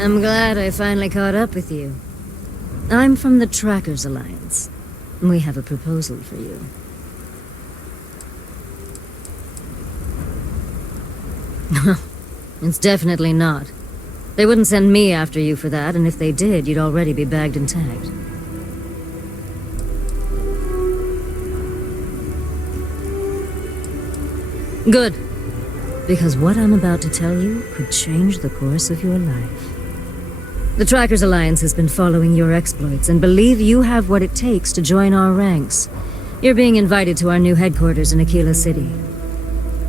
I'm glad I finally caught up with you. I'm from the Trackers Alliance. We have a proposal for you. It's definitely not. They wouldn't send me after you for that, and if they did, you'd already be bagged and tagged. Good. Because what I'm about to tell you could change the course of your life. The Trackers Alliance has been following your exploits and believe you have what it takes to join our ranks. You're being invited to our new headquarters in Aquila City.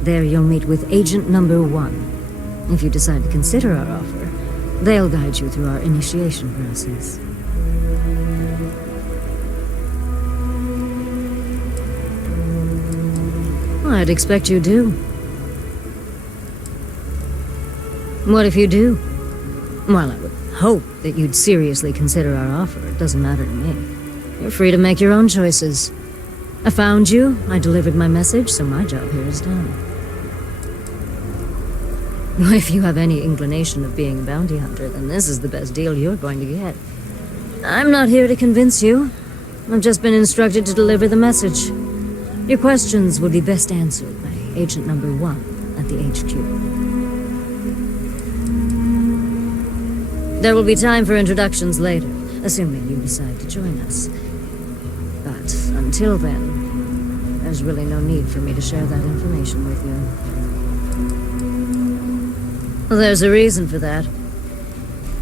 There you'll meet with Agent Number 1. If you decide to consider our offer, they'll guide you through our initiation process. I'd expect you do. What if you do? Well, I would hope that you'd seriously consider our offer. It doesn't matter to me. You're free to make your own choices. I found you, I delivered my message, so my job here is done. If you have any inclination of being a bounty hunter, then this is the best deal you're going to get. I'm not here to convince you. I've just been instructed to deliver the message. Your questions will be best answered by Agent Number 1 at the HQ. There will be time for introductions later, assuming you decide to join us. But until then, there's really no need for me to share that information with you. Well, there's a reason for that.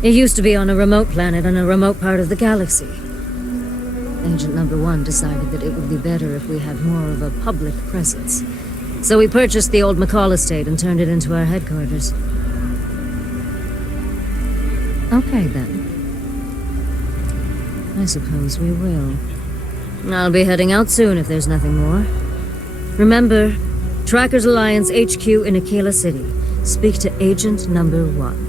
It used to be on a remote planet in a remote part of the galaxy. Agent Number 1 decided that it would be better if we had more of a public presence. So we purchased the old McCall estate and turned it into our headquarters. Okay, then. I suppose we will. I'll be heading out soon if there's nothing more. Remember, Trackers Alliance HQ in Aquila City. Speak to Agent Number 1.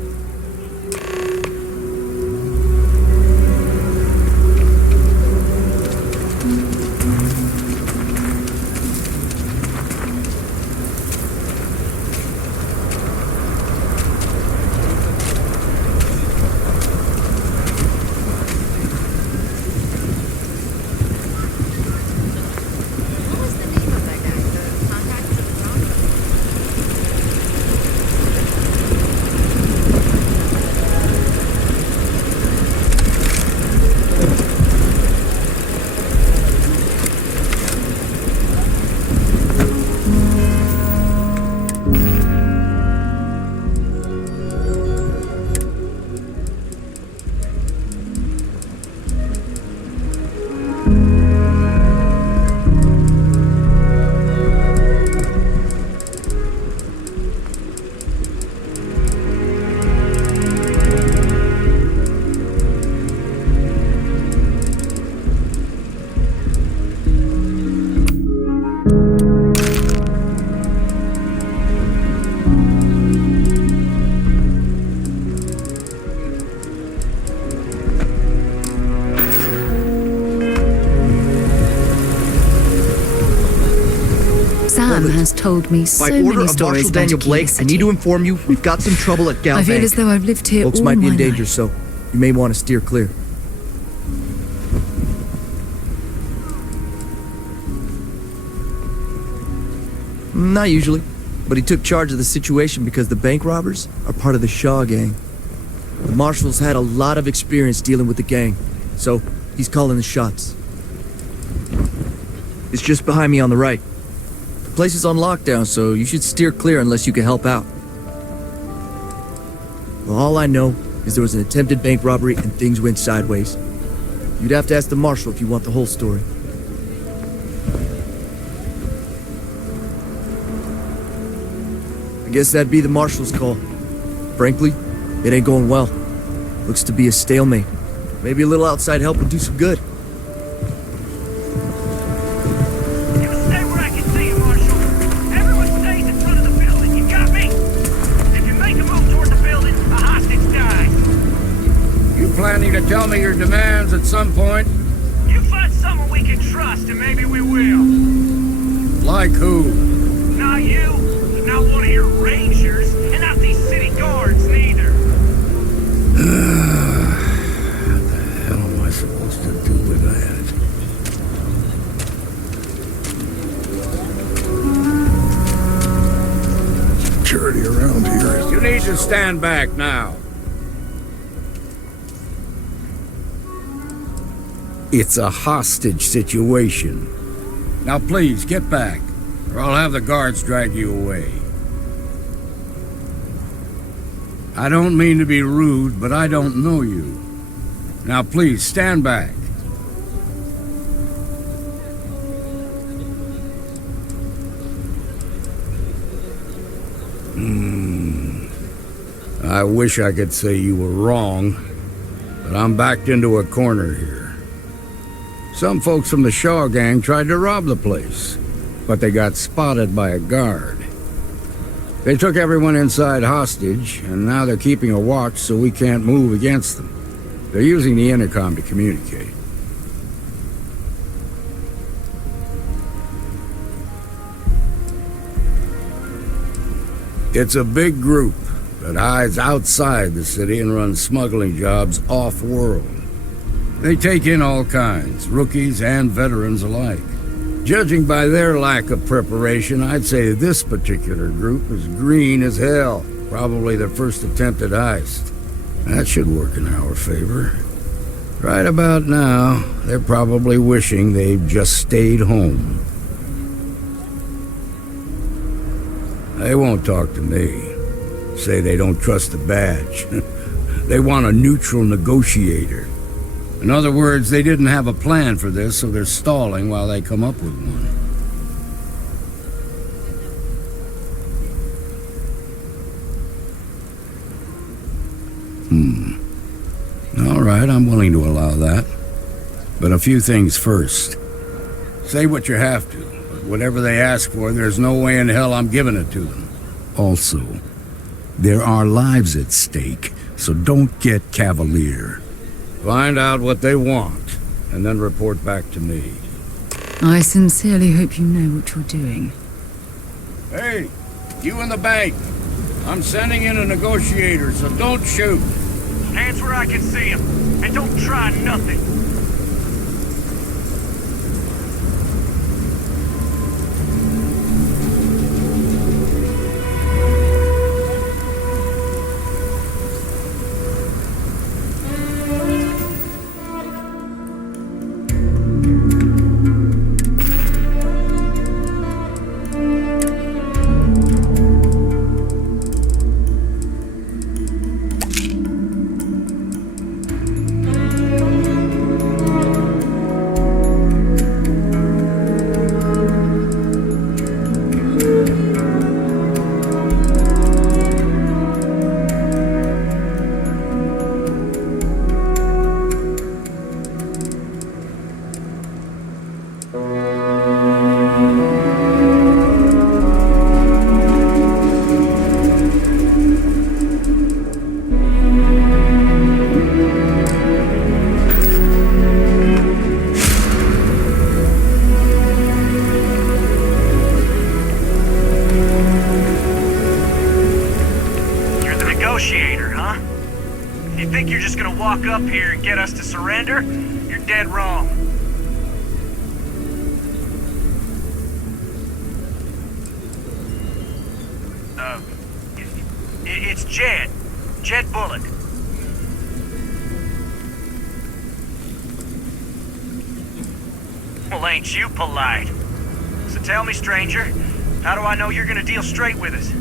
Has told me so many stories. By order of Marshal Daniel Blake, I need to inform you we've got some trouble at Gal I feel Bank. as though I've lived here Folks all might be my in danger, life. so you may want to steer clear. Not usually, but he took charge of the situation because the bank robbers are part of the Shaw gang. The Marshal's had a lot of experience dealing with the gang, so he's calling the shots. It's just behind me on the right. The place is on lockdown, so you should steer clear unless you can help out. Well, all I know is there was an attempted bank robbery and things went sideways. You'd have to ask the Marshal if you want the whole story. I guess that'd be the Marshal's call. Frankly, it ain't going well. Looks to be a stalemate. Maybe a little outside help would do some good. Planning to tell me your demands at some point? You find someone we can trust and maybe we will. Like who? Not you, not one of your rangers, and not these city guards neither. to stand back now. It's a hostage situation. Now please, get back, or I'll have the guards drag you away. I don't mean to be rude, but I don't know you. Now please, stand back. I wish I could say you were wrong, but I'm backed into a corner here. Some folks from the Shaw gang tried to rob the place, but they got spotted by a guard. They took everyone inside hostage, and now they're keeping a watch so we can't move against them. They're using the intercom to communicate. It's a big group that hides outside the city and runs smuggling jobs off-world. They take in all kinds, rookies and veterans alike. Judging by their lack of preparation, I'd say this particular group is green as hell. Probably their first attempt at heist. That should work in our favor. Right about now, they're probably wishing they'd just stayed home. They won't talk to me. Say they don't trust the badge. They want a neutral negotiator. In other words, they didn't have a plan for this, so they're stalling while they come up with one. All right, I'm willing to allow that. But a few things first. Say what you have to, but whatever they ask for, there's no way in hell I'm giving it to them. Also, there are lives at stake, so don't get cavalier. Find out what they want, and then report back to me. I sincerely hope you know what you're doing. Hey, you in the bank. I'm sending in a negotiator, so don't shoot. Hands where I can see him, and don't try nothing. Walk up here and get us to surrender, you're dead wrong. It's Jed. Jed Bullock. Well, ain't you polite? So tell me, stranger, how do I know you're gonna deal straight with us?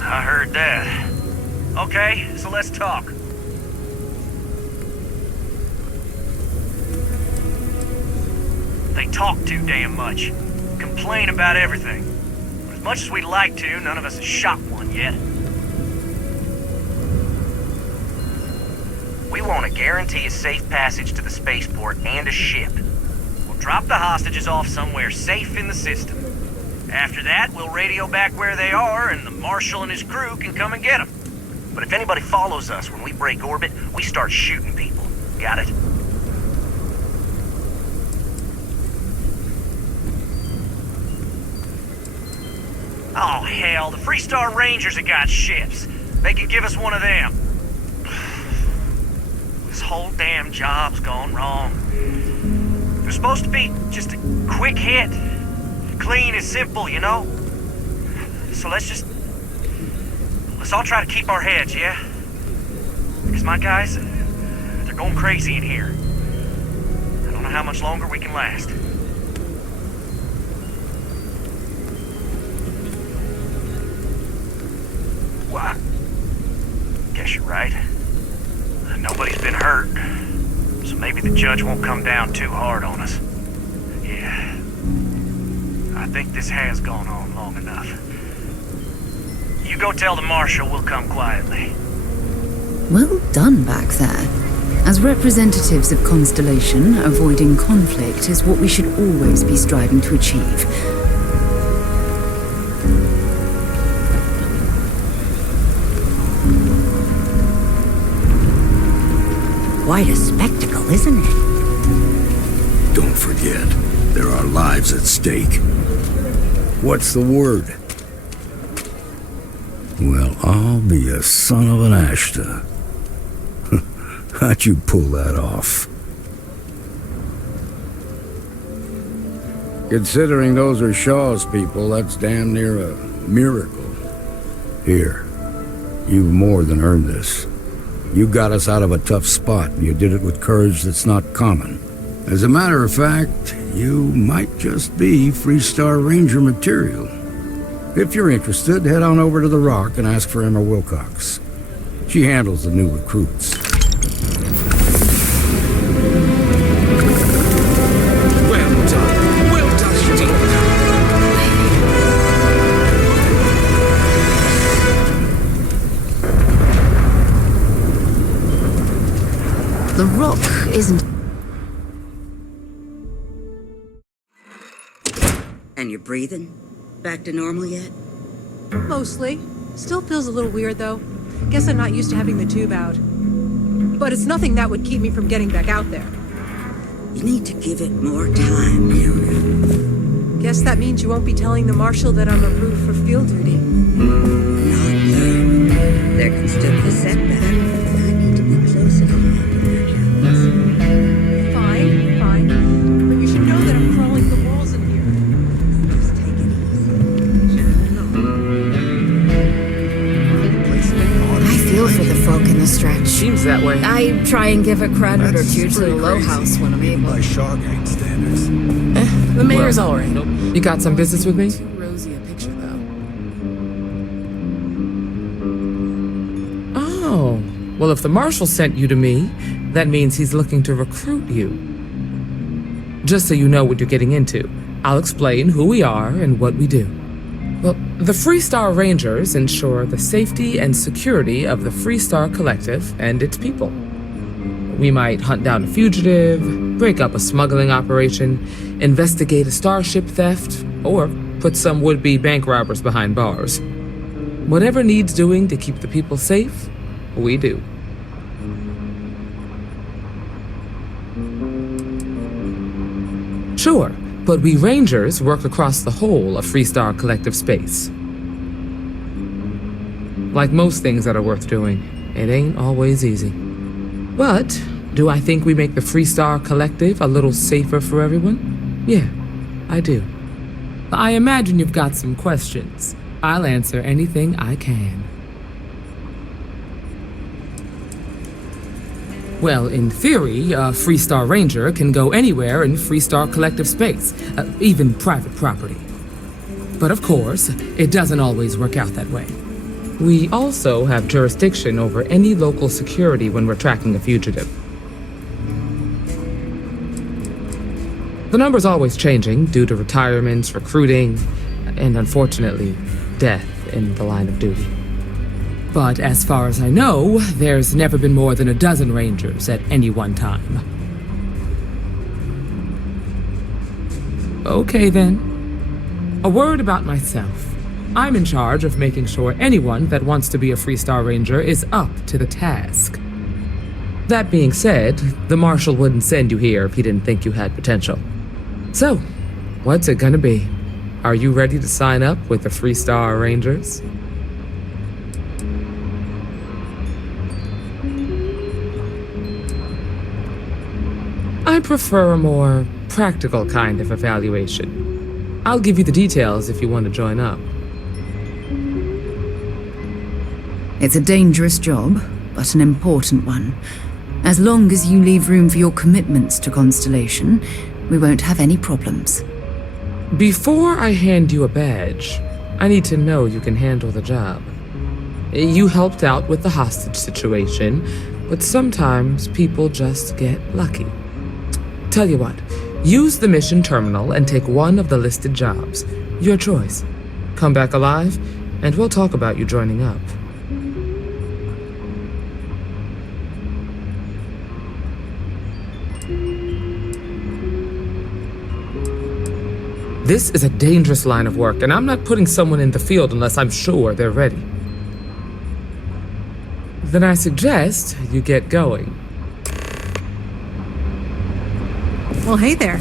I heard that. Okay, so let's talk. They talk too damn much. Complain about everything. But as much as we'd like to, none of us has shot one yet. We want to guarantee a safe passage to the spaceport and a ship. We'll drop the hostages off somewhere safe in the system. After that, we'll radio back where they are, and the Marshal and his crew can come and get them. But if anybody follows us when we break orbit, we start shooting people. Got it? Oh, hell, the Freestar Rangers have got ships. They can give us one of them. This whole damn job's gone wrong. It was supposed to be just a quick hit. Clean and simple, you know? So let's all try to keep our heads, yeah? Because my guys, they're going crazy in here. I don't know how much longer we can last. Well, guess you're right. Nobody's been hurt, so maybe the judge won't come down too hard on us. Yeah, I think this has gone on long enough. You go tell the marshal we'll come quietly. Well done back there. As representatives of Constellation, avoiding conflict is what we should always be striving to achieve. Quite a spectacle, isn't it? Don't forget, there are lives at stake. What's the word? Well, I'll be a son of an Ashta. How'd you pull that off? Considering those are Shaw's people, that's damn near a miracle. Here, you've more than earned this. You got us out of a tough spot, and you did it with courage that's not common. As a matter of fact, you might just be Freestar Ranger material. If you're interested, head on over to the Rock and ask for Emma Wilcox. She handles the new recruits. Well done. Well done, indeed. The Rock isn't... And you're breathing? Back to normal yet? Mostly. Still feels a little weird, though. Guess I'm not used to having the tube out. But it's nothing that would keep me from getting back out there. You need to give it more time, Leona. Guess that means you won't be telling the marshal that I'm approved for field duty. Not yet. There can still be a setback. I need to be close at hand to their cabins. Fine. But you should know that I'm crawling the walls in here. Just take it easy. I feel for the folk in the stretch. Seems that way. I try and give a credit or two to the low house when I'm able. By Shaw gang standards. The mayor's alright. You got some business with me? Too rosy a picture, though. Oh. Well, if the marshal sent you to me, that means he's looking to recruit you. Just so you know what you're getting into, I'll explain who we are and what we do. Well, the Freestar Rangers ensure the safety and security of the Freestar Collective and its people. We might hunt down a fugitive, break up a smuggling operation, investigate a starship theft, or put some would-be bank robbers behind bars. Whatever needs doing to keep the people safe, we do. Sure, but we Rangers work across the whole of Freestar Collective space. Like most things that are worth doing, it ain't always easy. But do I think we make the Freestar Collective a little safer for everyone? Yeah, I do. I imagine you've got some questions. I'll answer anything I can. Well, in theory, a Freestar Ranger can go anywhere in Freestar Collective space, even private property. But of course, it doesn't always work out that way. We also have jurisdiction over any local security when we're tracking a fugitive. The number's always changing due to retirements, recruiting, and unfortunately, death in the line of duty. But as far as I know, there's never been more than a dozen Rangers at any one time. Okay then. A word about myself. I'm in charge of making sure anyone that wants to be a Freestar Ranger is up to the task. That being said, the Marshal wouldn't send you here if he didn't think you had potential. So, what's it gonna be? Are you ready to sign up with the Freestar Rangers? I prefer a more practical kind of evaluation. I'll give you the details if you want to join up. It's a dangerous job, but an important one. As long as you leave room for your commitments to Constellation, we won't have any problems. Before I hand you a badge, I need to know you can handle the job. You helped out with the hostage situation, but sometimes people just get lucky. Tell you what, use the mission terminal and take one of the listed jobs. Your choice. Come back alive, and we'll talk about you joining up. This is a dangerous line of work, and I'm not putting someone in the field unless I'm sure they're ready. Then I suggest you get going. Well, hey there.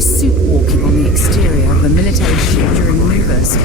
suit walking on the exterior of a military ship during maneuvers.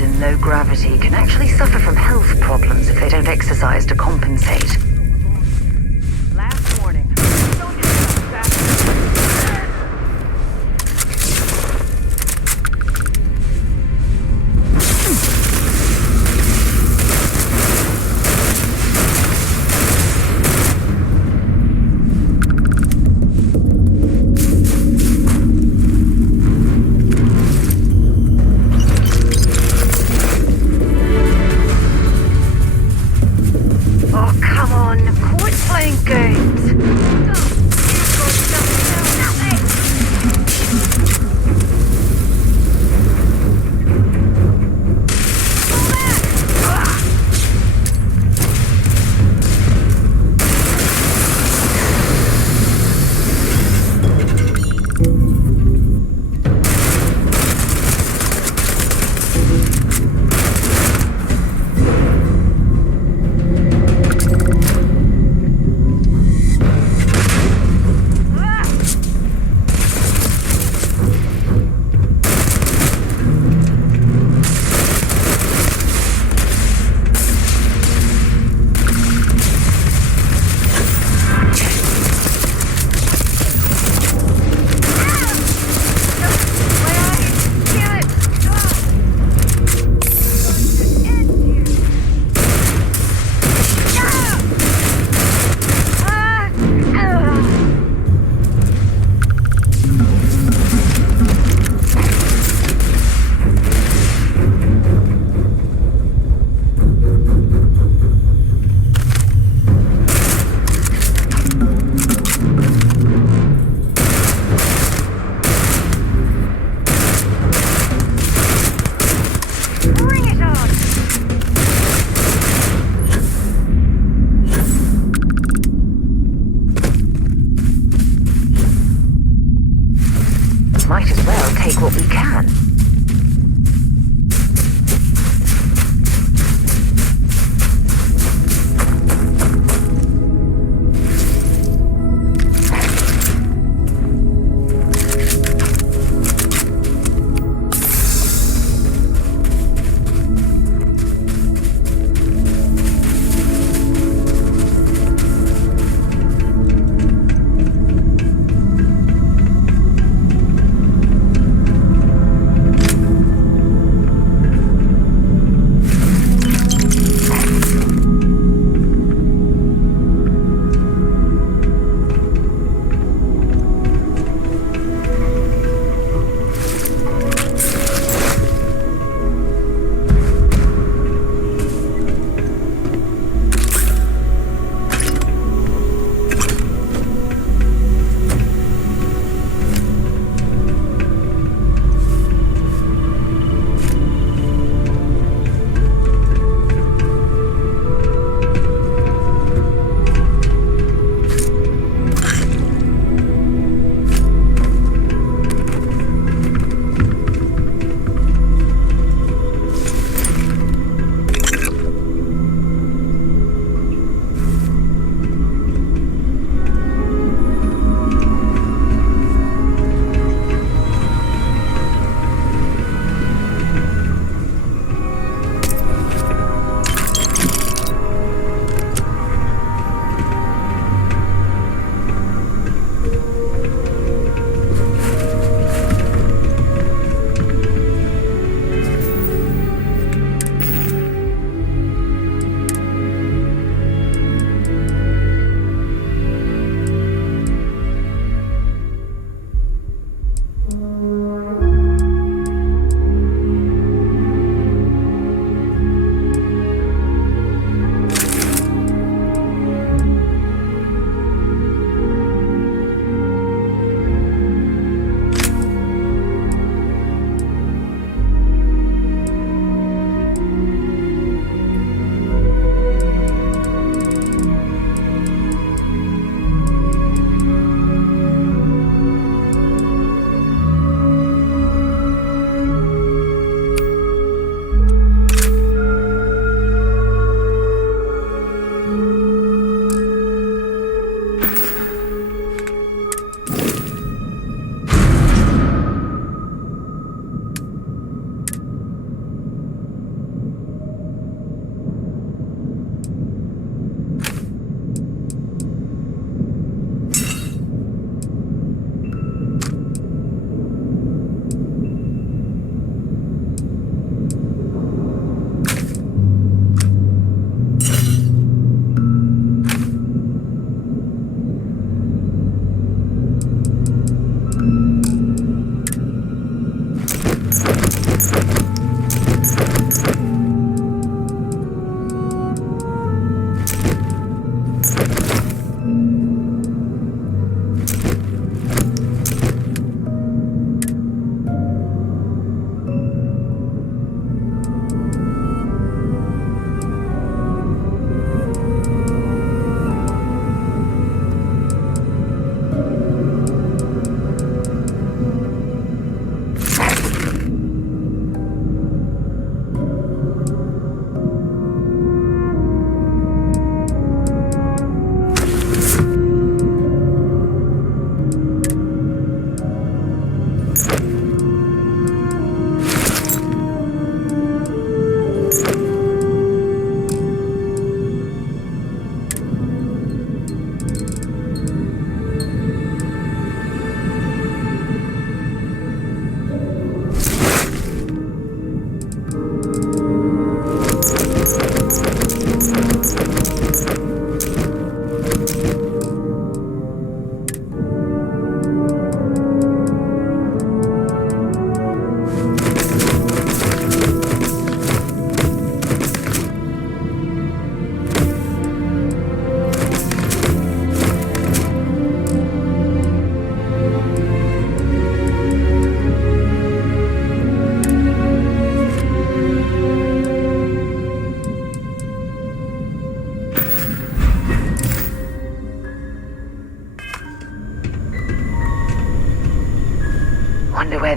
in low gravity can actually suffer from health problems if they don't exercise to compensate. Last warning. Come on.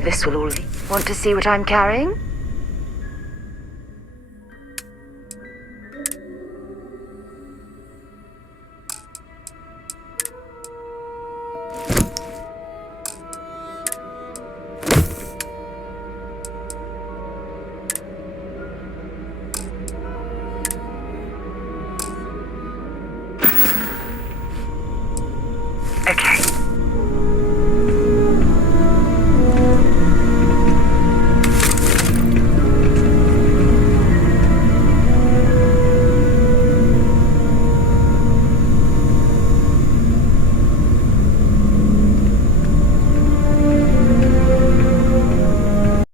this will all lead. Want to see what I'm carrying?